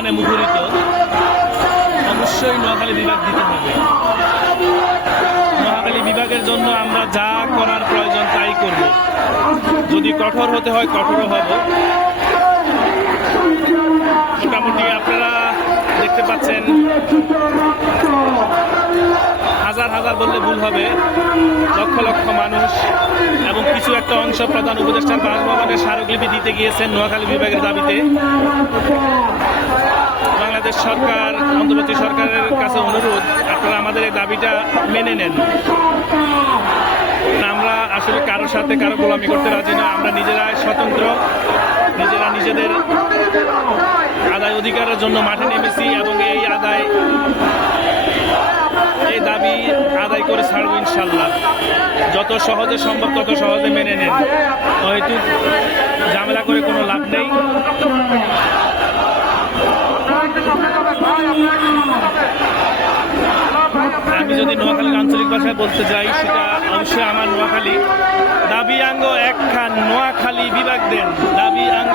স্লোগানে মুখরিত, অবশ্যই নোয়াখালী বিভাগ দিতে হবে। নোয়াখালী বিভাগের জন্য আমরা যা করার প্রয়োজন তাই করব। যদি কঠোর হতে হয় কঠোরও হব। মোটামুটি আপনারা দেখতে পাচ্ছেন, হাজার হাজার বললে ভুল হবে, লক্ষ লক্ষ মানুষ এবং কিছু একটা অংশ প্রধান উপদেষ্টার বাসভবনে স্মারকলিপি দিতে গিয়েছেন নোয়াখালী বিভাগের দাবিতে। বাংলাদেশ সরকার, অন্তর্বর্তী সরকারের কাছে অনুরোধ, আপনারা আমাদের এই দাবিটা মেনে নেন। আমরা আসলে কারোর সাথে কারো গোলামি করতে রাজি না। আমরা নিজেরাই স্বতন্ত্র, নিজেরা নিজেদের আদায় অধিকারের জন্য মাঠে নেমেছি এবং এই দাবি আদায় করে ছাড়বো ইনশাল্লাহ। যত সহজে সম্ভব তত সহজে মেনে নেন, হয়তো ঝামেলা করে কোনো লাভ নেই। আমি যদি নোয়াখালীর আঞ্চলিক ভাষায় বলতে যাই, সেটা অবশ্যই আমার নোয়াখালী দাবি আঙ্গ একখান, নোয়াখালী বিভাগ দেন, দাবি আঙ্গ